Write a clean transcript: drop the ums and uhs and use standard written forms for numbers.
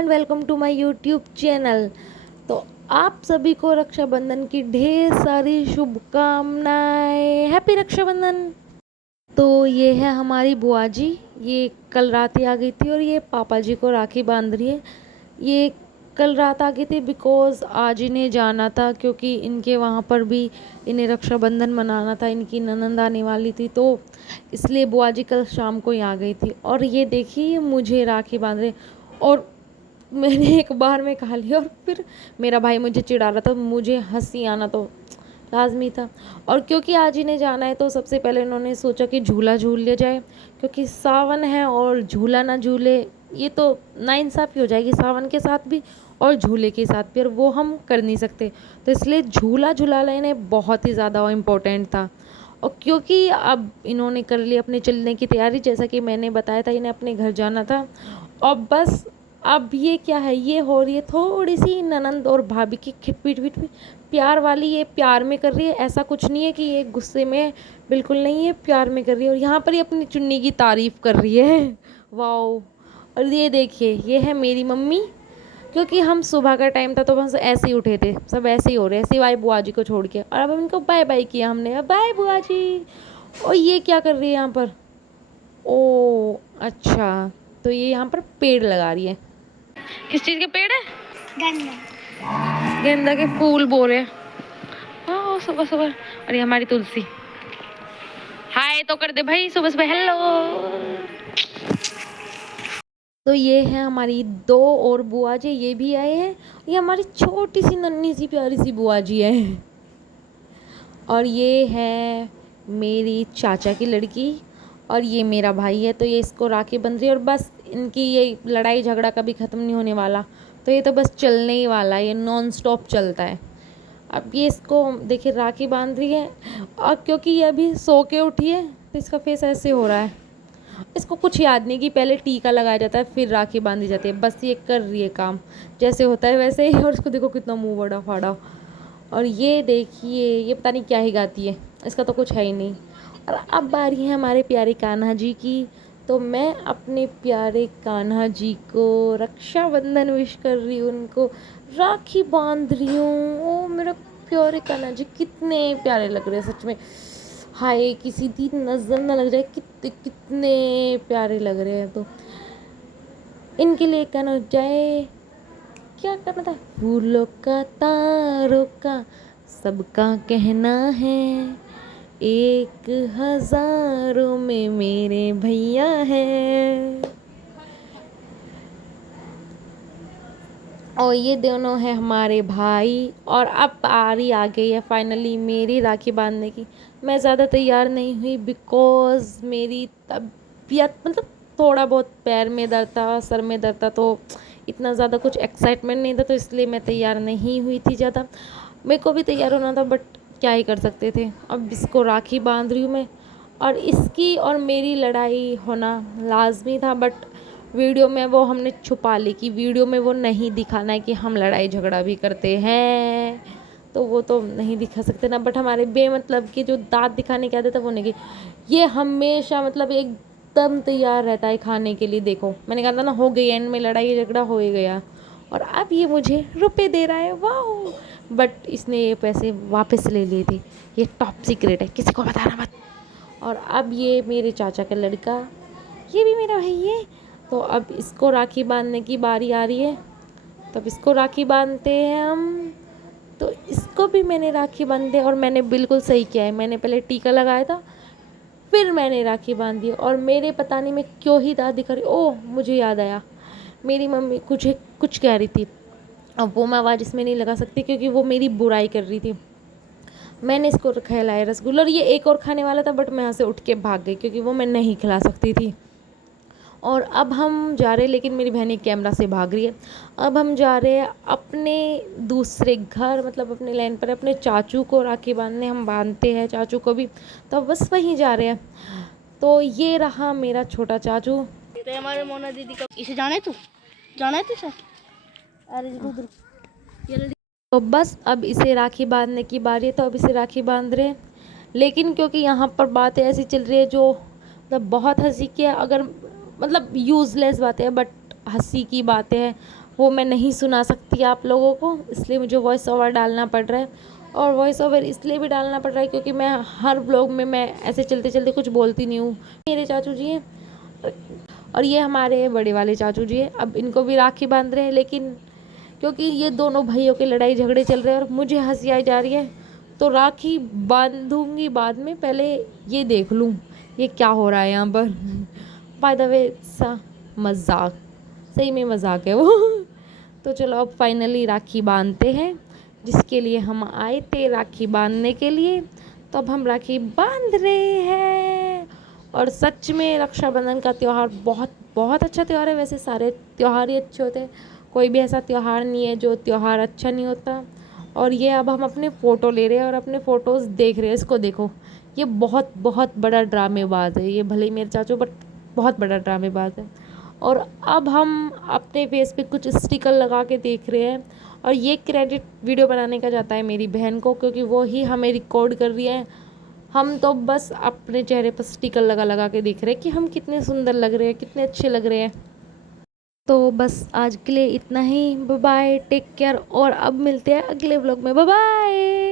And welcome to my YouTube channel. तो आप सभी को रक्षाबंधन की ढेर सारी शुभकामनाएं। हैप्पी रक्षाबंधन। तो ये है हमारी बुआ जी, ये कल रात ही आ गई थी और ये पापा जी को राखी बांध रही है। ये कल रात आ गई थी बिकॉज़ आज इन्हें जाना था, क्योंकि इनके वहाँ पर भी इन्हें रक्षाबंधन मनाना था। इनकी ननंद आने वाली थी, तो इसलिए बुआ जी कल शाम को ही आ गई थी। और ये देखिए मुझे राखी बांध रहे, और मैंने एक बार में खा लिया और फिर मेरा भाई मुझे चिढ़ा रहा था। मुझे हंसी आना तो लाजमी था। और क्योंकि आज इन्हें जाना है तो सबसे पहले इन्होंने सोचा कि झूला झूल लिया जाए, क्योंकि सावन है और झूला ना झूले ये तो नाइंसाफ़ी हो जाएगी सावन के साथ भी और झूले के साथ भी, और वो हम कर नहीं सकते। तो इसलिए झूला झूला इन्हें बहुत ही ज़्यादा इम्पोर्टेंट था। और क्योंकि अब इन्होंने कर ली अपने चलने की तैयारी, जैसा कि मैंने बताया था इन्हें अपने घर जाना था। और बस अब ये क्या है, ये हो रही है थोड़ी सी ननंद और भाभी की खिटपीट पीट प्यार वाली। ये प्यार में कर रही है, ऐसा कुछ नहीं है कि ये गुस्से में, बिल्कुल नहीं, है प्यार में कर रही है। और यहाँ पर ये अपनी चुन्नी की तारीफ़ कर रही है। वाओ। और ये देखिए ये है मेरी मम्मी, क्योंकि हम सुबह का टाइम था तो बस ऐसे ही उठे थे, सब ऐसे ही हो रहे हैं सिवाय बुआ जी को छोड़ के। और अब इनको बाय बाय किया हमने, बाय बुआ जी। और ये क्या कर रही है यहाँ पर? ओ अच्छा, तो ये यहाँ पर पेड़ लगा रही है। किस चीज़ के पेड़ है? गेंदा। गेंदा के फूल बो रहे हैं। हाँ सुबह सुबह। और ये हमारी तुलसी। हाय तो कर दे भाई सुबह सुबह, हेलो। तो ये है हमारी दो और बुआ जी, ये भी आए हैं। ये हमारी छोटी सी नन्ही सी प्यारी सी बुआ जी है। और ये है मेरी चाचा की लड़की, और ये मेरा भाई है। तो ये इसको राखी बंध रही है, और बस इनकी ये लड़ाई झगड़ा कभी ख़त्म नहीं होने वाला। तो ये तो बस चलने ही वाला है, ये नॉन स्टॉप चलता है। अब ये इसको देखिए राखी बांध रही है, और क्योंकि ये अभी सो के उठी है तो इसका फेस ऐसे हो रहा है। इसको कुछ याद नहीं कि पहले टीका लगाया जाता है फिर राखी बांधी जाती है, बस ये कर रही है काम जैसे होता है वैसे ही। और इसको देखो कितना मुंह बड़ा फाड़ा। और ये देखिए ये पता नहीं क्या ही गाती है, इसका तो कुछ है ही नहीं। और अब बारी है हमारे प्यारे कान्हा जी की। तो मैं अपने प्यारे कान्हा जी को रक्षाबंधन विश कर रही हूँ, उनको राखी बांध रही हूँ। ओ मेरा प्यारे कान्हा जी कितने प्यारे लग रहे हैं सच में। हाय किसी की नज़र ना लग जाए, कितने कितने प्यारे लग रहे हैं। तो इनके लिए कहना जाए, क्या करना था, फूलों का तारों का सबका कहना है, एक हजारों में मेरे भैया है। और ये दोनों हैं हमारे भाई। और अब बारी आ गई है फाइनली मेरी राखी बांधने की। मैं ज़्यादा तैयार नहीं हुई बिकॉज़ मेरी तबीयत मतलब थोड़ा बहुत पैर में दर्द था, सर में दर्द था, तो इतना ज़्यादा कुछ एक्साइटमेंट नहीं था, तो इसलिए मैं तैयार नहीं हुई थी ज़्यादा। मेरे को भी तैयार होना था बट क्या ही कर सकते थे। अब इसको राखी बांध रही हूँ मैं, और इसकी और मेरी लड़ाई होना लाजमी था, बट वीडियो में वो हमने छुपा ली कि वीडियो में वो नहीं दिखाना है कि हम लड़ाई झगड़ा भी करते हैं, तो वो तो नहीं दिखा सकते ना। बट हमारे बेमतलब की जो दांत दिखाने की आदत है वो नहीं की। ये हमेशा मतलब एकदम तैयार रहता है खाने के लिए। देखो मैंने कहा था ना, हो गई एंड में लड़ाई झगड़ा हो ही गया। और अब ये मुझे रुपए दे रहा है, वाह। बट इसने ये पैसे वापस ले लिए थे, ये टॉप सीक्रेट है, किसी को बताना मत। और अब ये मेरे चाचा का लड़का, ये भी मेरा भाई है। तो अब इसको राखी बांधने की बारी आ रही है, तब इसको राखी बांधते हैं हम। तो इसको भी मैंने राखी बांधे, और मैंने बिल्कुल सही किया है, मैंने पहले टीका लगाया था फिर मैंने राखी बांधी। और मेरे पता नहीं मैं क्यों ही दाँत दिखा रही, ओह मुझे याद आया, मेरी मम्मी कुछ कह रही थी। अब वो मैं आवाज़ इसमें नहीं लगा सकती क्योंकि वो मेरी बुराई कर रही थी। मैंने इसको खिलाया रसगुल्ला, और ये एक और खाने वाला था बट मैं यहाँ से उठ के भाग गई क्योंकि वो मैं नहीं खिला सकती थी। और अब हम जा रहे हैं, लेकिन मेरी बहन कैमरा से भाग रही है। अब हम जा रहे हैं अपने दूसरे घर, मतलब अपने लैंड पर अपने चाचू को राखी बांधने। हम बांधते हैं चाचू को भी, तो बस वहीं जा रहे हैं। तो ये रहा मेरा छोटा चाचू। तो हमारे मोना दीदी का इसे जाना है तू सर। अरे उधर ये तो बस अब इसे राखी बांधने की बारी है, तो अब इसे राखी बांध रहे हैं। लेकिन क्योंकि यहाँ पर बातें ऐसी चल रही है जो मतलब बहुत हंसी की है, अगर मतलब यूज़लेस बातें हैं बट हंसी की बातें हैं, वो मैं नहीं सुना सकती आप लोगों को, इसलिए मुझे वॉइस ओवर डालना पड़ रहा है। और वॉइस ओवर इसलिए भी डालना पड़ रहा है क्योंकि मैं हर व्लॉग में मैं ऐसे चलते चलते कुछ बोलती नहीं हूँ। मेरे चाचू जी हैं और ये हमारे बड़े वाले चाचू जी हैं। अब इनको भी राखी बांध रहे हैं, लेकिन क्योंकि ये दोनों भाइयों के लड़ाई झगड़े चल रहे हैं और मुझे हंसी आई जा रही है, तो राखी बांधूंगी बाद में, पहले ये देख लूँ ये क्या हो रहा है यहाँ पर। बाय द वे सा मजाक, सही में मजाक है वो। तो चलो अब फाइनली राखी बांधते हैं, जिसके लिए हम आए थे राखी बांधने के लिए। तो अब हम राखी बांध रहे हैं। और सच में रक्षाबंधन का त्यौहार बहुत बहुत अच्छा त्यौहार है। वैसे सारे त्यौहार ही अच्छे होते हैं, कोई भी ऐसा त्यौहार नहीं है जो त्यौहार अच्छा नहीं होता। और ये अब हम अपने फ़ोटो ले रहे हैं और अपने फ़ोटोज़ देख रहे हैं। इसको देखो, ये बहुत बहुत बड़ा ड्रामेबाज है, ये भले ही मेरे चाचू बट बहुत बड़ा ड्रामेबाज है। और अब हम अपने फेस पे कुछ स्टिकर लगा के देख रहे हैं। और ये क्रेडिट वीडियो बनाने का जाता है मेरी बहन को, क्योंकि वो ही हमें रिकॉर्ड कर रही है। हम तो बस अपने चेहरे पर स्टिकर लगा लगा के देख रहे हैं कि हम कितने सुंदर लग रहे हैं, कितने अच्छे लग रहे हैं। तो बस आज के लिए इतना ही। Bye bye, take care. और अब मिलते हैं अगले व्लॉग में। Bye bye.